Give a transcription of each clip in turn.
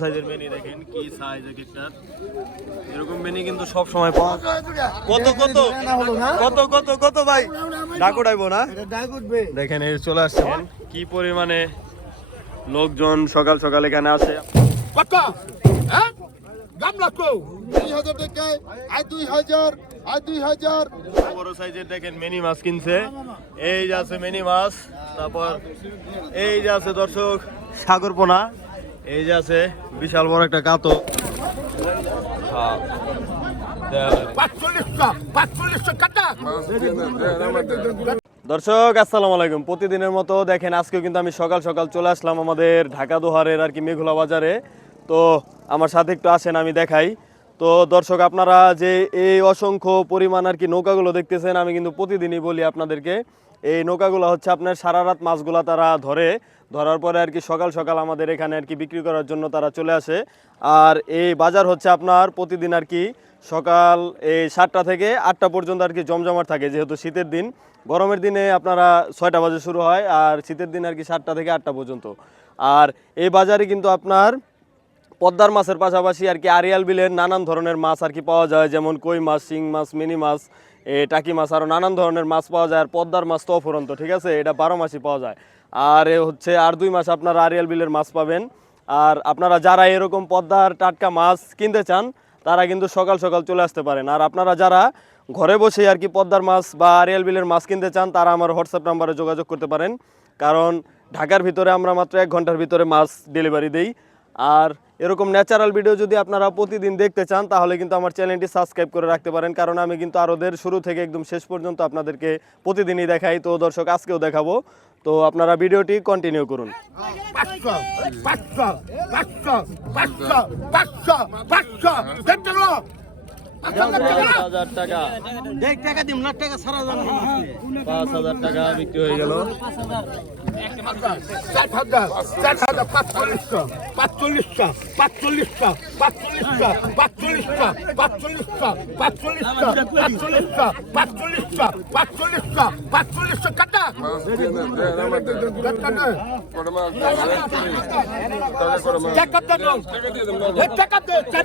সাইজের মেনি দেখেন কি সাইজ এক এরকম মেনি কিন্তু সব সময় পাওয়া কত কত? কত কত কত ভাই? ডাকু ডাইবো না। দেখেন এই চলে আসছেন কি পরিমাণে লোকজন সকাল সকাল এখানে আসে। হ্যাঁ? গামলা কো দুই হাজার টাকায় দুই হাজার আয় বড় সাইজের দেখেন মিনি মাছ কিনছে। এই যে আছে মিনি মাছ। তারপর এই যে আছে দর্শক সাগর পোনা এই যে আছে বিশাল বড় একটা কাতো হ্যাঁ। দর্শক আসসালামু আলাইকুম। প্রতিদিনের মতো দেখেন আজকেও কিন্তু আমি সকাল সকাল চলে আসলাম আমাদের ঢাকা দোহারের আর কি মেঘলা বাজারে। তো আমার সাথে একটু আসেন আমি দেখাই। তো দর্শক আপনারা যে এই অসংখ্য পরিমাণ আর কি নৌকাগুলো দেখতেছেন আমি কিন্তু প্রতিদিনই বলি আপনাদেরকে এই নৌকাগুলো হচ্ছে আপনার সারা রাত মাছগুলা তারা ধরে, ধরার পরে আর কি সকাল সকাল আমাদের এখানে আর কি বিক্রি করার জন্য তারা চলে আসে। আর এই বাজার হচ্ছে আপনার প্রতিদিন আর কি সকাল এই সাতটা থেকে আটটা পর্যন্ত আর কি জমজমাট থাকে, যেহেতু শীতের দিন। গরমের দিনে আপনারা ছয়টা বাজে শুরু হয় আর শীতের দিন আর কি সাতটা থেকে আটটা পর্যন্ত। আর এই বাজারে কিন্তু আপনার পদ্মার মাছের পাশাপাশি আর কি আরিয়াল বিলের নানান ধরনের মাছ আর কি পাওয়া যায়, যেমন কই মাছ, শিং মাছ, মিনি মাছ টাকি মাছ আরও নানান ধরনের মাছ পাওয়া যায়, আর পদ্মার মাছ তো অফুরন্ত, ঠিক আছে? এটা বারো মাসই পাওয়া যায়। আর হচ্ছে, আর দুই মাস আপনারা আরিয়াল বিলের মাছ পাবেন। আর আপনারা যারা এরকম পদ্মার টাটকা মাছ কিনতে চান, তারা কিন্তু সকাল সকাল চলে আসতে পারেন। আর আপনারা যারা ঘরে বসে আর কি পদ্মার মাছ বা আরিয়াল বিলের মাছ কিনতে চান, তারা আমার হোয়াটসঅ্যাপ নাম্বারে যোগাযোগ করতে পারেন। কারণ ঢাকার ভিতরে আমরা মাত্র এক ঘণ্টার ভিতরে মাছ ডেলিভারি দেই। আর এরকম ন্যাচারাল ভিডিও যদি আপনারা প্রতিদিন দেখতে চান তাহলে কিন্তু আমার চ্যানেলটি সাবস্ক্রাইব করে রাখতে পারেন কারণ আমি কিন্তু আরোদের শুরু থেকে একদম শেষ পর্যন্ত আপনাদেরকে প্রতিদিনই দেখাই তো দর্শক আজকেও দেখাবো তো আপনারা ভিডিওটি কন্টিনিউ করুন হাজার টাকা। দেখ টাকা দিম লাখ টাকা সারা জানো পাঁচ হাজার টাকা বিক্রি হয়ে গেল। ষাট হাজার ষাট হাজার পাঁচচল্লিশশো পাঁচচল্লিশশো পাঁচচল্লিশশো পাঁচচল্লিশশো পাঁচচল্লিশশো পাঁচচল্লিশশো পাঁচচল্লিশশো পাঁচচল্লিশশো পাঁচচল্লিশশো পাঁচচল্লিশশো পাঁচচল্লিশশো কাটা টাকা দে টাকা দে চার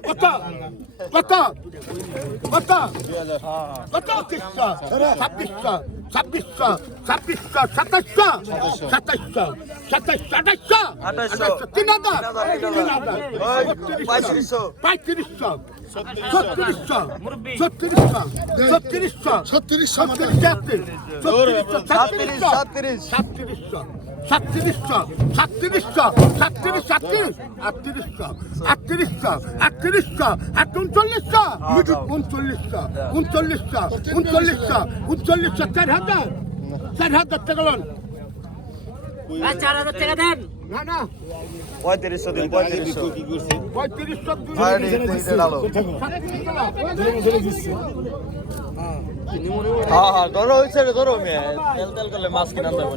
কত কত কত কত তিরিশটা ছাব্বিশটা ছাব্বিশটা ছাব্বিশটা সাতাশটা সাতাশটা সাতাশ আঠাশটা আঠাশটা তিন হাজার তিন হাজার পঁয়ত্রিশশো পঁয়ত্রিশশো ছত্রিশশো ছত্রিশশো ছত্রিশশো ছত্রিশশো ছত্রিশশো সাতত্রিশশো সাতত্রিশশো সাতত্রিশ চক সাতত্রিশ চক সাতত্রিশ সাতত্রিশ আটত্রিশ চক আটত্রিশ চক আটত্রিশ চক আট উনচল্লিশ চক উনচল্লিশ চক উনচল্লিশ চক উনচল্লিশ চক উনচল্লিশ চক চার হাজার চার হাজার টাকা লোন। চার হাজার টাকা দেন। না না। পঁয়ত্রিশশো দিন পঁয়ত্রিশশো কি করছে হ্যাঁ হ্যাঁ ধরো হয়েছে ধরো তেল তেল করলে মাছ কিনা যাবে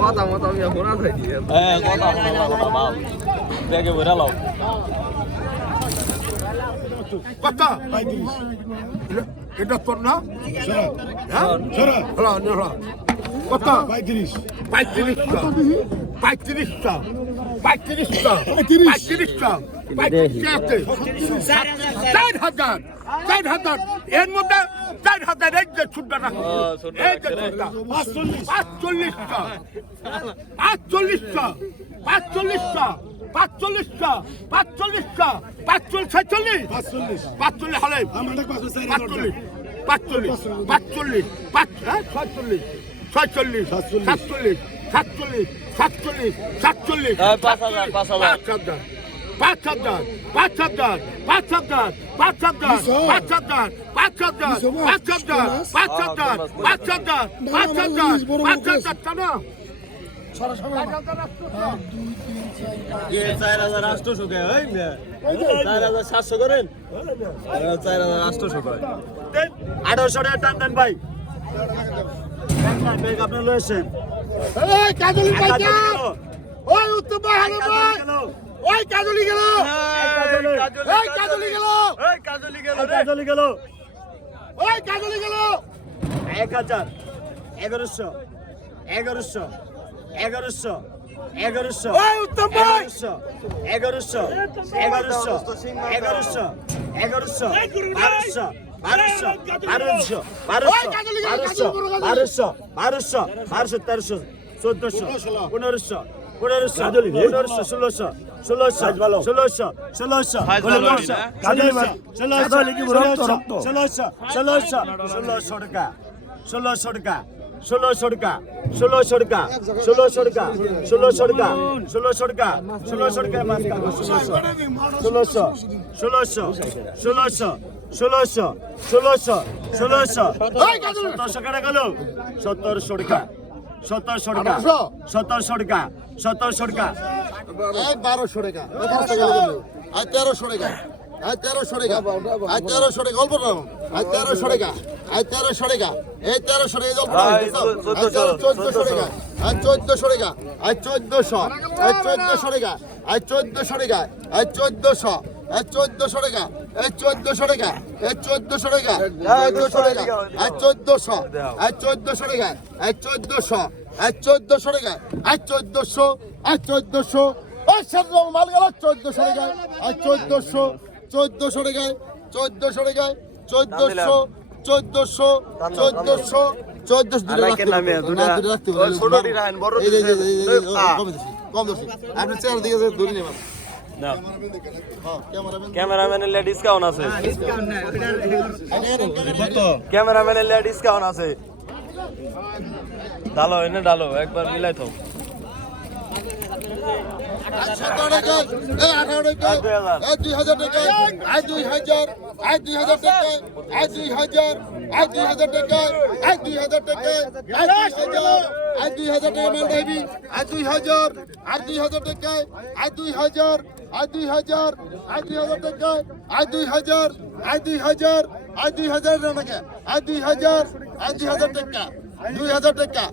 কথা মতো আমি ঘোরা খাই হ্যাঁ কথা কথা ব্যাগে ঘোরা লাও। কত এটা তোর না? কত হ্যাঁ? পঁয়ত্রিশ পঁয়ত্রিশটা। পঁয়ত্রিশটা। পঁয়ত্রিশটা। পঁয়ত্রিশটা। চার হাজার চার হাজার। এর মধ্যে চার হাজার এই যে ছুটটা এই যে। ছুটটা। পাঁচচল্লিশশো পাঁচচল্লিশশো পাঁচচল্লিশশো পাঁচচল্লিশশো পাঁচচল্লিশশো পাঁচচল্লিশ ছয়চল্লিশ? পাঁচচল্লিশ। হলে পাঁচচল্লিশ পাঁচচল্লিশ পাঁচচল্লিশ পাঁচ হ্যাঁ ছয়চল্লিশ ছয়চল্লিশ সাতচল্লিশ। সাতচল্লিশ সাতচল্লিশ সাতচল্লিশ পাঁচ হাজার পাঁচ হাজার। পাঁচ হাজার পাঁচ হাজার পাঁচ হাজার পাঁচ হাজার পাঁচ হাজার পাঁচ হাজার পাঁচ হাজার পাঁচ হাজার পাঁচ হাজার পাঁচ হাজার পাঁচ হাজার টানা চার হাজার আটশোশো কে ওই চার হাজার সাতশো করেন চার হাজার আটশোশো করে আঠারোশো টাকা টান দেন ভাই আপনি লয়েছেন এই ভাই ওই উত্তম ভাই হালো ভাই ওই কাজলি গেল। কাজলি গেল। কাজলি গেল। কাজলি গেল ওই কাজলি গেল। এক হাজার এগারোশো এগারোশো এগারোশো এগারোশো ওই এগারোশো এগারোশো এগারোশো এগারোশো এগারোশো বারোশো বারোশো বারোশো বারোশো বারোশো বারোশো বারোশো তেরোশো চোদ্দশো। পনেরোশো পনেরোশো পনেরোশো ষোলোশো ষোলোশো ষোলোশো ষোলোশো ষোলোশো ষোলোশো ষোলোশো ষোলোশো ষোলোশো টাকা ষোলোশো টাকা ষোলোশো টাকা ষোলোশো টাকা ষোলোশো টাকা ষোলোশো টাকা ষোলোশো টাকা ষোলোশো টাকা মাছ কাটবো ষোলোশো ষোলোশো ষোলোশো ষোলোশো ষোলোশো ষোলোশো সতেরোশো টাকা গেল সত্তরশো টাকা। সত্তরশো টাকা। সত্তরশো টাকা। সত্তরশো টাকা। এই বারোশো টাকা। আর তেরোশো টাকা আর তেরোশো টাকা। আর তেরোশো টাকা। অল্প দাম আর তেরোশো টাকা। আর তেরোশো টাকা। এই তেরোশো টাকা অল্প চোদ্দশো। টাকা। আর চোদ্দশো টাকা। আর চোদ্দশো। আর চোদ্দশো টাকা। আর চোদ্দশো টাকা। আর চোদ্দশো। এই চোদ্দশো টাকা এই চোদ্দশো টাকা এই চোদ্দশো টাকা চোদ্দশো টাকা এই চোদ্দশো এই চোদ্দশো টাকা এই চোদ্দশো এই চোদ্দশো টাকা এই চোদ্দশো এই চোদ্দশো ওই সাতজন মাল গেল চোদ্দশো টাকা এই চোদ্দশো চোদ্দশো টাকায় চোদ্দশো টাকায় চোদ্দশো চোদ্দশো চোদ্দশো চোদ্দশো আপনি চেয়ার দিকে ধরে নেবেন ক্যামেরাম্যানের লে ডিসকাউন্ট আছে ক্যামেরাম্যানের লে ডিসকাউন্ট আছে ডালো এনে ডালো একবার মিলাই তো দুই হাজার টাকায়, এই দুই হাজার, এই দুই হাজার টাকায়, এই দুই হাজার, এই দুই হাজার টাকায়, এই দুই হাজার দুই হাজার, এই দুই হাজার টাকা মাল দেবি, এই দুই হাজার, এই দুই হাজার টাকায়, এই দুই হাজার, এই দুই হাজার, এই দুই হাজার টাকায়, এই দুই হাজার, এই দুই হাজার, এই দুই হাজার টাকা, এই দুই হাজার, এই দুই হাজার টাকা, দুই হাজার টাকা,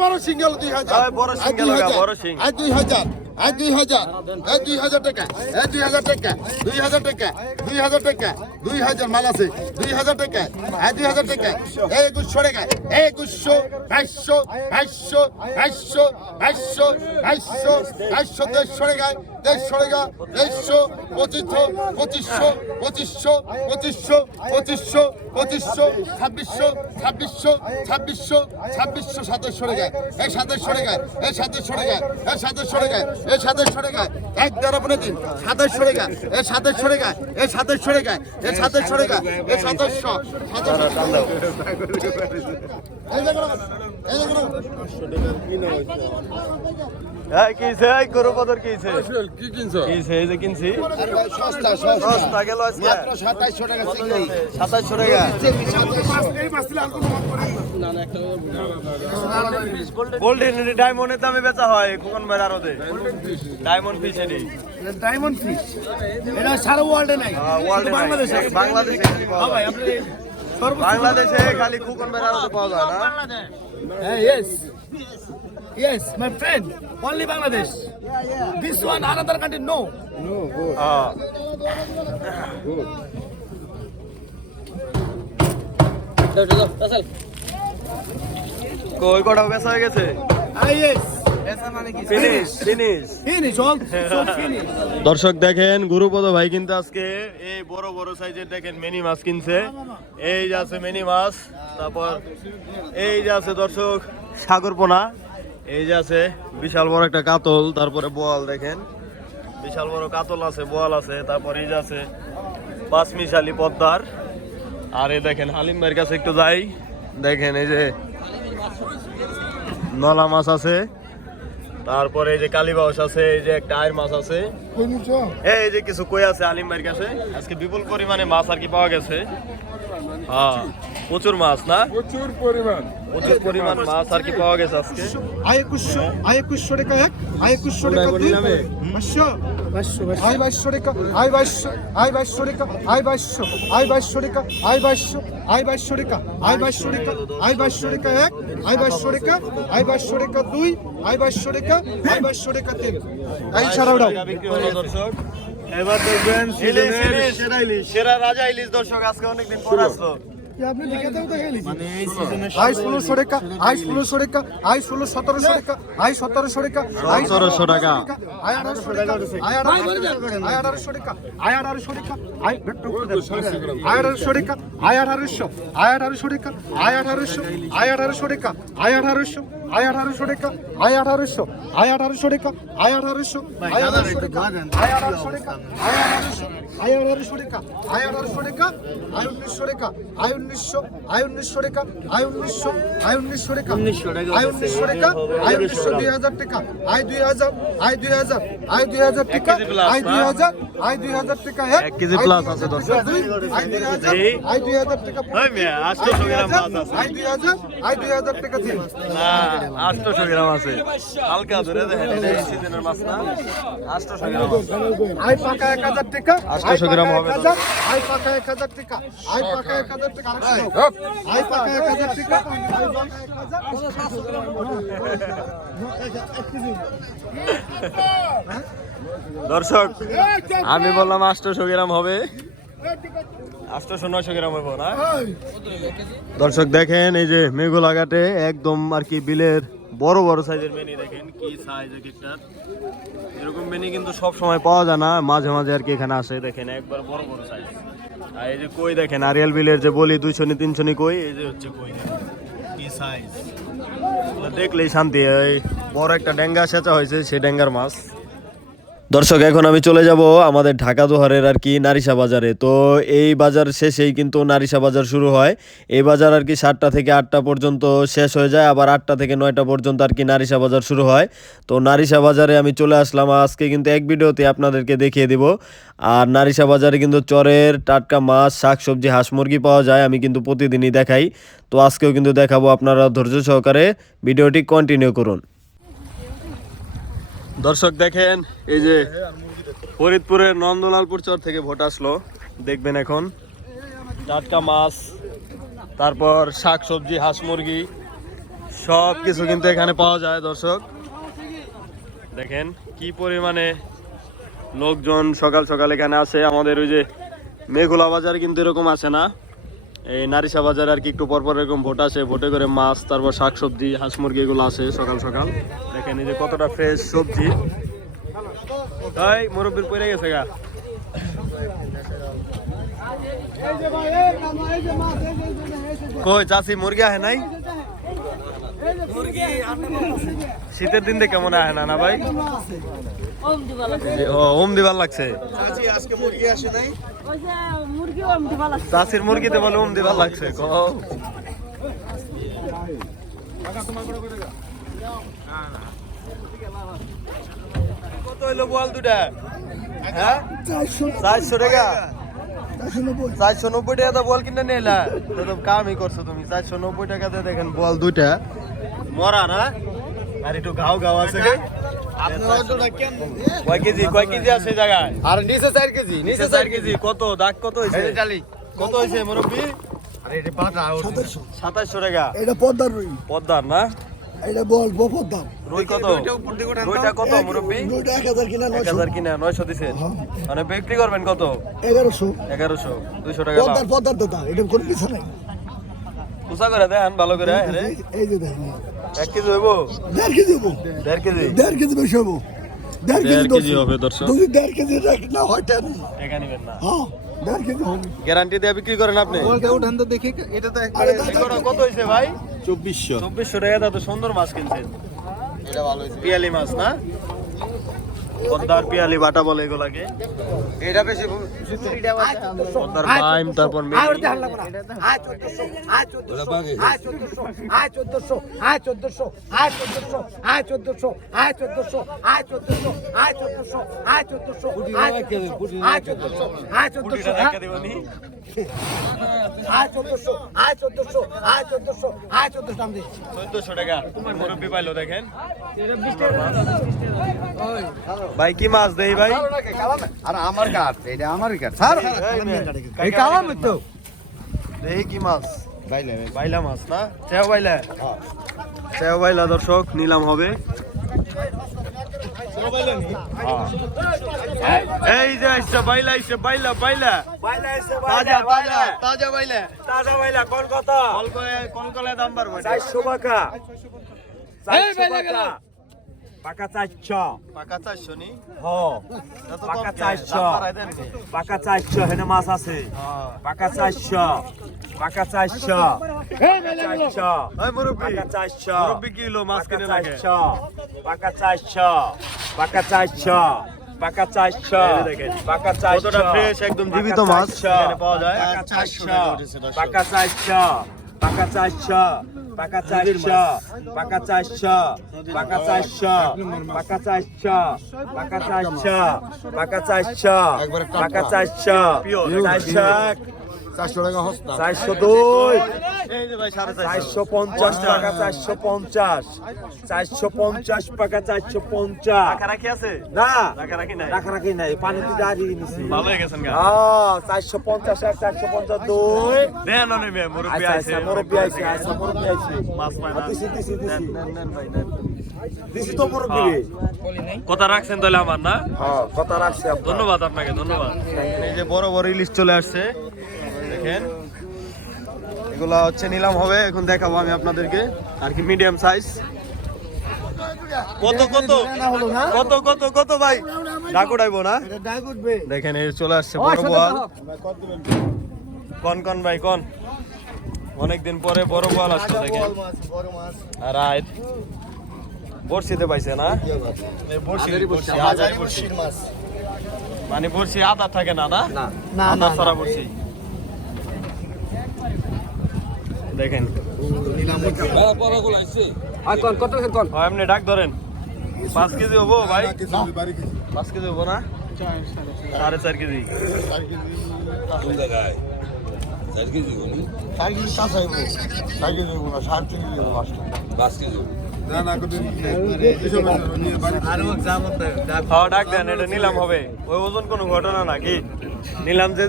বড় সিঙ্গেল দুই হাজার, এই বড় সিঙ্গেল দুই হাজার, বড় দুই হাজার এই দুই হাজার, এই দুই হাজার টাকা, এই দুই হাজার টাকা, দুই হাজার টাকা, দুই হাজার টাকা, দুই হাজার মাল আছে, দুই হাজার টাকা, এই দুই হাজার টাকা, এই একুশশো টাকা, এই একুশশো বাইশশো বাইশশো বাইশশো বাইশশো বাইশশো বাইশশো, দেড়শো টাকা দেড়শো টাকা, দেড়শো, পঁচিশশো পঁচিশশো পঁচিশশো পঁচিশশো পঁচিশশো পঁচিশশো, ছাব্বিশশো ছাব্বিশশো ছাব্বিশশো ছাব্বিশশো, সাতাশশো টাকা, এই সাতাশশো টাকা, এই সাতাশশো টাকা, এই সাতাশশো টাকা এ সাতাশ সরে গায় এক দ্বারা পনেরো তিন সাতাশ সরে এ সাতাশ সরে গায় এ সাতাশ সরে গায় এ সাতাশ সরে গায় এ সাতাশ সাতাশ এই কিছে এই গরু কদর কিছে কি কিনছো? কিছে এই যে কিনছি। সস্তা সস্তা। সস্তা গেল আজকে। মাত্র সাতাশশো টাকা সিঙ্গেল সাতাশশো টাকা। গোল্ডেন ডায়মন্ডের দামে বেচা হয় ভাই আরও দে ডায়মন্ড ফিশ ডায়মন্ড ফিশ এটা সারা ওয়ার্ল্ডে নাই। ওয়ার্ল্ডে বাংলাদেশে। বাংলাদেশে যায়। বাংলাদেশে খালি খোকন ভাই আরও পাওয়া যায় না। yes yes my friend. Only bangladesh. This one another country no. হ্যাঁ। কই কটা বেচা হয়ে গেছে? Ah finish. দর্শক দেখেন গুরুপদ ভাই কিন্তু আজকে এই বড় বড় সাইজের দেখেন মিনি মাছ কিনছে। এই যে আছে মিনি মাছ তারপর এই যে আছে দর্শক সাগরপোনা। এই যে আছে বিশাল বড় একটা কাতল, তারপরে বোয়াল দেখেন। বিশাল বড় কাতল আছে, বোয়াল আছে, তারপর এই যে আছে পাঁচমিশালি পদ্মার। আর এই দেখেন, হালিম ভাইয়ের কাছে একটু যাই। দেখেন এই যে নলা মাছ আছে। তারপরে এই যে কালীবাউস আছে, এই যে একটা আয়ের মাছ আছে। এই যে কিছু কই আছে আলিম ভাইয়ের কাছে? আজকে বিপুল পরিমাণে মাছ আর কি পাওয়া গেছে। হ্যাঁ প্রচুর মাছ না? প্রচুর পরিমাণ। প্রচুর পরিমাণ মাছ আর কি পাওয়া গেছে আজকে আয় একুশশো আয় একুশশো টাকা এক আয় একুশশো টাকা দুই পাঁচশো আয় বাইশশো টাকা আয় বাইশশো আয় বাইশশো টাকা আয় বাইশশো আয় বাইশশো টাকা আয় বাইশশো আয় বাইশশো টাকা আয় বাইশশো টাকা আয় বাইশশো টাকা এক আয় বাইশশো টাকা আয় বাইশশো টাকা দুই আয় বাইশশো টাকা আয় বাইশশো টাকা তিন এই ছাড়াও দাও দর্শক এবার দেখবেন সেরা রাজা ইলিশ দর্শক আজকে অনেকদিন পর আসলো ষোলোশো টাকা আয় ষোলোশো টাকা আয় ষোলো সতেরোশো টাকা আয় সতেরোশো টাকা আয় সতেরোশো টাকা। আয় আঠারোশো টাকা আয় আঠারোশো টাকা আয় আঠারোশো টাকা আয় আঠারোশো টাকা আয় আঠারোশো আয় আঠারোশো টাকা আয় আঠারোশো আয় আঠারোশো টাকা আয় আঠারোশো আয় আঠারোশো টাকা আয় আঠারোশো আয় আঠারোশো টাকা আয় আঠারোশো আয় আঠারোশো টাকা আয় আঠারোশো টাকা আয় আঠারোশো আয় আঠারোশো টাকা আয় আঠারোশো টাকা আয় উনিশশো টাকা আয় উনিশশো আয় উনিশশো টাকা আয় উনিশশো আয় উনিশশো টাকা আয় উনিশশো টাকা আয় উনিশশো দুই হাজার টাকা আয় দুই হাজার আয় দুই হাজার আয় দুই হাজার টাকা আয় দুই হাজার আয় দুই হাজার টাকা এক কেজি দুই আছে। দুই, আয় দুই হাজার আয় দুই হাজার টাকা আয় দুই হাজার আয় দুই হাজার টাকা তিন না আটশোশো গ্রাম আছে হালকা ধরে দেখেন এই সিজনের মাছ না আটশোশো গ্রাম আয় পাকা এক হাজার টাকা আটশোশো হবে পাকা টাকা পাকা টাকা পাকা টাকা পাকা দর্শক আমি বললাম আটশোশো গ্রাম হবে। আটশোশো নয়শো গ্রাম হবে না? দর্শক দেখেন এই যে মেঘুলাঘাটে একদম আর কি বিলের বড় বড় সাইজের মেনি দেখেন কি সাইজ এক এরকম বেনি কিন্তু সব সময় পাওয়া যায় না। মাঝে মাঝে আর কি এখানে আসে, দেখেন একবার বড় বড় সাইজ আর এই যে কই দেখেন আরিয়াল বিলের যে বলি দুইশো নি তিনশো নি কই, এই যে হচ্ছে কই। কি সাইজ দেখলেই শান্তি এই বড় একটা ডেঙ্গা সেচা হয়েছে, সেই ডেঙ্গার মাছ। দর্শক, এখন আমি চলে যাব আমাদের ঢাকা দোহারের আর কি নারিশা বাজারে। তো এই বাজার শেষেই কিন্তু নারিসা বাজার শুরু হয়। এই বাজার আর কি সাতটা থেকে আটটা পর্যন্ত শেষ হয়ে যায়, আবার আটটা থেকে নয়টা পর্যন্ত আর কি নারিসা বাজার শুরু হয়। তো নারিসা বাজারে আমি চলে আসলাম। আজকে কিন্তু এক ভিডিওতে আপনাদেরকে দেখিয়ে দিব। আর নারিসা বাজারে কিন্তু চরের টাটকা মাছ শাক সবজি হাঁস মুরগি পাওয়া যায়, আমি কিন্তু প্রতিদিনই দেখাই। তো আজকেও কিন্তু দেখাবো আপনারা ধৈর্য সহকারে। ভিডিওটি কন্টিনিউ করুন। দর্শক দেখেন, এই যে ফরিদপুরের নন্দলালপুর চর থেকে ভোট আসলো। দেখবেন এখন, টাটকা মাছ, তারপর শাক সবজি, হাঁস মুরগি সব কিছু কিন্তু এখানে পাওয়া যায় দর্শক। দেখেন কি পরিমাণে লোকজন সকাল সকাল এখানে আসে। আমাদের ওই যে মেঘুলা বাজার কিন্তু এরকম আসে না? এই নারিসা বাজার আর কি একটু পরপর এরকম ভোট আসে। ভোটে করে মাছ, তারপর শাক সবজি, হাঁস মুরগি এগুলো আসে সকাল সকাল। দেখেন এই যে কতটা ফ্রেশ সবজি। তাই মুরব্বীর পড়ে গেছে গা। কই চাষি মুরগি আহে নাই? শীতের দিন দিয়ে কেমন আহে না না ভাই? ওম দিবার লাগছে। চাষির মুরগিতে বলে ওম দিবার লাগছে কও। কত হইল বল দুটা হ্যাঁ? চারশো টাকা? চারশো নব্বই। টাকা তো বল কিনে নিলা? তো তো কামই করছ তুমি। চারশো নব্বই টাকাতে দেখেন বল দুইটা। মরা না আর একটু গাও গাও আছে কয় কেজি? কয় কেজি আছে জায়গায়? আর নিচে চার কেজি নিচে চার কেজি। কত? দাগ কত হয়েছে? কত হয়েছে মুরব্বী? সাতাইশশো টাকা। এটা পদ্মার রুই। পদ্মার না? এটা বল পদ্মার রুই কত? রুইটা কত মুরব্বী? রুইটা এক হাজার কিনা এক হাজার কিনা নয়শো দিছেন মানে বিক্রি করবেন কত? এগারোশো। এগারোশো দুইশো টাকা লাভ। পদ্মার দাদা এটা কোনো পিছা নাই। কুচা করে দেন ভালো করে এই যে দেখেন এক কেজি হইব? দেড় কেজি হব দেড় কেজি। দেড় কেজি বেশি হব দেড় দেড় কেজি হবে দর্শক। যদি দেড় কেজি না হয় টেন। টাকা নিবেন না। হ্যাঁ দেড় কেজি হবে। গ্যারান্টি দিয়ে বিক্রি করেন আপনি? উঠান তো দেখি এটা তো কত হয়েছে ভাই? চব্বিশশো। চব্বিশশো টাকা তো সুন্দর মাছ কিনছেন। পিয়ালি মাছ না? পদ্মার পিয়ালি বাটা বলে এগুলাকে এটা বেশি পদ্মার পাইম তারপর চোদ্দশো টাকা মুরব্বী পাইলো দেখেন ভাই কি মাছ দেই ভাই? আর আমার কাঠ এটা আমারই কাঠ স্যার এই কালাম তো। দেই কি মাছ? বাইলা মাছ না? চেও বাইলা? চেও বাইলা দর্শক নিলাম হবে। হ্যাঁ। এই যে আইসা বাইলা আইসা বাইলা বাইলা। তাজা তাজা তাজা বাইলা। তাজা বাইলা কোন কত কল কল দাম বাড়বে? চারশো টাকা। চারশো টাকা। পাকা চাইছ পাকা চাইছো নি হ পাকা চাইছ পাকা চাইছ হেনে মাছ আছে পাকা চাইছ পাকা চাইছো এই মেলে চাইছো এই মুরব্বি পাকা চাইছো মুরব্বি মাছ কিনে লাগে পাকা চাইছ পাকা চাইছ পাকা চাইছ পাকা চাইছো কতটা একদম জীবিত মাছ পাকা চাইছো পাকা চারশো পাকা চারশো পাকা চারশো পাকা চারশো পাকা চারশো পাকা চারশো পাকা চারশো পাকা চারশো চারশো চারশো টাকা চারশো দুই। চারশো পঞ্চাশ টাকা চারশো পঞ্চাশ। চারশো পঞ্চাশ টাকা চারশো পঞ্চাশ। না। নাই? দাঁড়িয়ে নিছি চারশো পঞ্চাশ চারশো পঞ্চাশ দুই। মুরব্বী আচ্ছা, আইসি আচ্ছা মুরব্বী আচ্ছা, দিছি দিছি দিছি। হ্যাঁ। কথা রাখছেন তাহলে আমার না? হ্যাঁ, কথা রাখছে ধন্যবাদ আপনাকে ধন্যবাদ। এই যে বড় বড় ইলিশ চলে আসছে। দেখেন। এগুলা হচ্ছে নিলাম হবে এখন দেখাবো আমি আপনাদেরকে। আর কি মিডিয়াম সাইজ কত কত? কত কত কত ভাই? ডাক উঠাইবো না? দেখেন এই চলে আসছে বড় বল। কন কন ভাই কন? অনেকদিন পরে বড় বল আসছে দেখেন। আর রাত বড়শিতে পাইছে না? বড়শি বড়শি মানে বলছি আদা থাকে না না? আদা সারা বলছি দেখেন। ডাক ধরেন। পাঁচ কেজি হব ভাই? পাঁচ কেজি হব না? সাড়ে চার কেজি। চার কেজি। কেজি হ্যাঁ, ডাক এটা নিলাম হবে। ওই ওজন কোনো ঘটনা নাকি নিলাম যে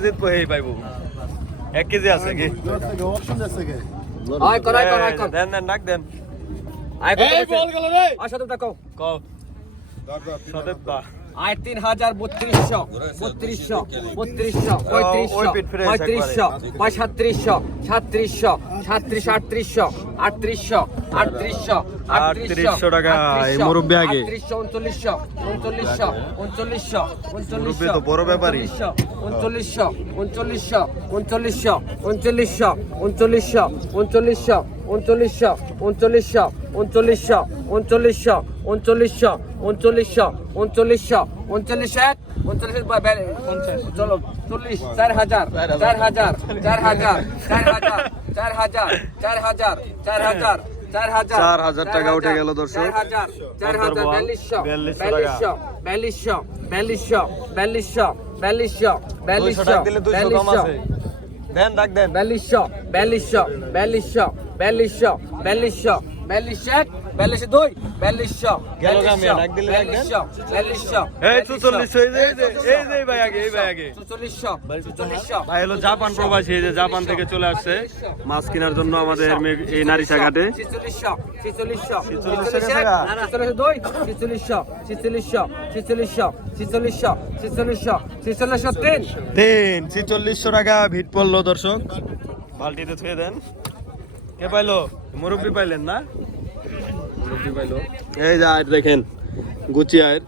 পাইব। এক কেজি আছে কি? আয় কর আয় কর আয় কর দেন দেন ডাক দেন আয় কর এই বল গেল রে আয় সাথে দেখো কও সদেব বা আয় তিন হাজার বত্রিশশো বত্রিশশো বত্রিশশো পঁয়ত্রিশশো পঁয়ত্রিশশো পঁয় সাত্রিশশো সাত্রিশ আটত্রিশশো আটত্রিশশো আটত্রিশশো আটত্রিশশো টাকা, মুরব্বি আগে। উনচল্লিশশো উনচল্লিশশো উনচল্লিশশো উনচল্লিশশো তো বড় ব্যাপারী। উনচল্লিশশো উনচল্লিশশো উনচল্লিশশো উনচল্লিশশো উনচল্লিশশো উনচল্লিশশো উনচল্লিশশো উনচল্লিশশো উনচল্লিশশো উনচল্লিশশো উনচল্লিশশো উনচল্লিশশো উনচল্লিশশো উনচল্লিশশো উনচল্লিশ এক উনচল্লিশ চলো চল্লিশ চার হাজার চার হাজার। চার হাজার চার হাজার চার হাজার চার হাজার চার হাজার টাকা উঠে গেল দর্শক। দেন ডাক দেন। বিয়াল্লিশশো বিয়াল্লিশশো বিয়াল্লিশশো বিয়াল্লিশশো বিয়াল্লিশশো বিয়াল্লিশ এক বিয়াল্লিশ দুই বিয়াল্লিশশো এই চুচল্লিশশো এই যে এই যে ভাই আগে এই ভাই আগে। ভাই হলো জাপান প্রবাসী এই যে জাপান থেকে চলে আসছে। মাছ কেনার জন্য আমাদের এই নারিশা ঘাটে ছিচল্লিশশো ছিচল্লিশশো ছিচল্লিশশো ছিচল্লিশ এক, টাকা? ছিচল্লিশ দুই ছিচল্লিশশো ছিচল্লিশশো ছিচল্লিশশো ছিচল্লিশশো ছিচল্লিশশো ছিচল্লিশশো তিন। তিন ছিচল্লিশশো টাকা ভিড় পড়ল দর্শক। বালতিতে ছুঁয়ে দেন। কে পাইলো? মুরব্বি পাইলেন না? মুরব্বি পাইলো। এই যে দেখেন গুচি আয়ের।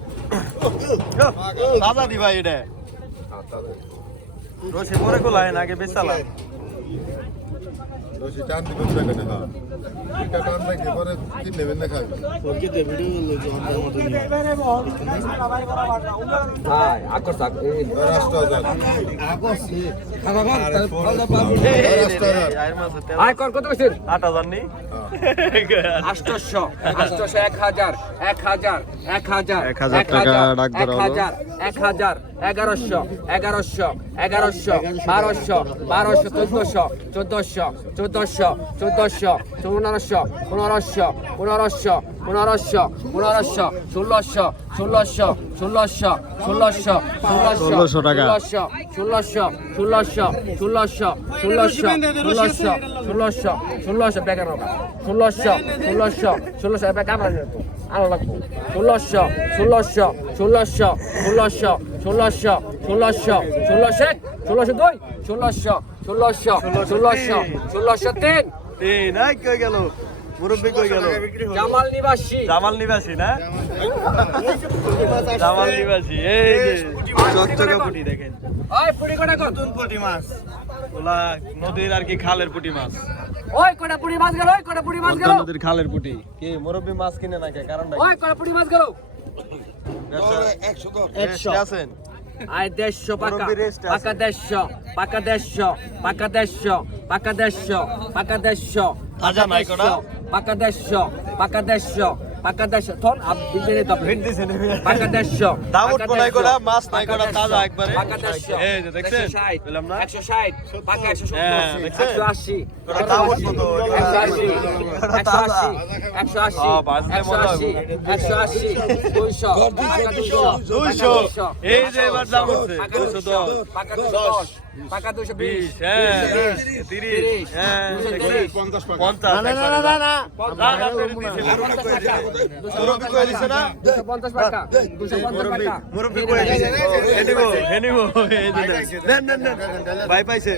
দাদা দি ভাই এটা। রসে পরে খোলায় আগে বেচালাম। রশি টান দিবেন সেখানে হ্যাঁ। এটা টান রাখলে পরে নেবেন না আয় কর কত কইছেন? আট হাজার নি? আষ্টশো আষ্টশো এক হাজার এক হাজার এক হাজার এক হাজার এক হাজার এক হাজার এগারোশো এগারোশো এগারোশো বারোশো বারোশো চোদ্দশো চোদ্দশো চোদ্দশো চোদ্দশো পনেরোশো পনেরোশো পনেরোশো পনেরোশো পনেরোশো ষোলোশো ষোলোশো ষোলোশো ষোলোশো ষোলোশো ষোলোশো। ষোলোশো ষোলোশো ষোলোশো ষোলোশো ষোলোশো ষোলোশো ষোলোশো বেকার ষোলোশো ষোলোশো ষোলোশো বেকার আরও লাগবো ষোলোশো ষোলোশো ষোলোশো ষোলোশো ষোলোশো ষোলোশো ষোলোশো এক, ষোলোশো দুই ষোলোশো ষোলোশো ষোলোশো ষোলোশো তিন। এই না কই গেল? মুরব্বী কই গেল? জামাল নিবাসী। জামাল নিবাসী না? জামাল নিবাসী এই যে। চকচকে পুটি দেখেন। ওই কটা পুটি মাছ। ওলা নদীর আর কি খালের পুটি মাছ। ওই কটা মাছ গেল ওই কটা মাছ গেল। নদীর খালের পুটি। কি মুরব্বী মাছ কিনে না কে? কারণটা ওই কটা পুরি মাছ গেল। একশো আছেন? আয় দেড়শো পাকা। পাকা দেড়শো পাকা দেড়শো পাকা দেড়শো পাকা দেড়শো পাকা দেড়শো? পাকা দেড়শো পাকা দেড়শো। পাকা দেড়শো থন আপনি পাকা দেড়শো দামুট কোনায় কোনা মাছ নাই কোনা তাজা একবারে পাকা দেড়শো এই যে দেখছেন পেলাম না 160 পাকা 180 কোনা দামুট কত 180 180 180 180 200 200 এই যে এবার দাম হচ্ছে 210 পাকা 10 টাকা দুশো বিশ তিরিশ পঞ্চাশ পঞ্চাশ মুরব্বী দিছে না? টাকা, টাকা। মুরব্বী দিছে? ভাই পাইছে।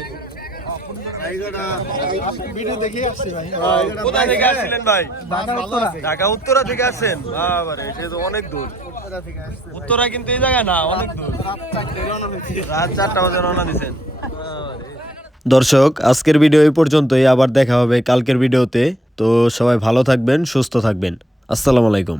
কোথা থেকে আসছিলেন ভাই? ঢাকা উত্তরা। থেকে আসছেন? বাবারে সে তো অনেক দূর। উত্তরা কিন্তু এই জায়গায় না অনেক দূর। রাত চারটা বাজে রওনা দিছেন। দর্শক আজকের ভিডিও এই পর্যন্তই। আবার দেখা হবে কালকের ভিডিওতে। তো সবাই ভালো থাকবেন সুস্থ থাকবেন। আসসালামু আলাইকুম।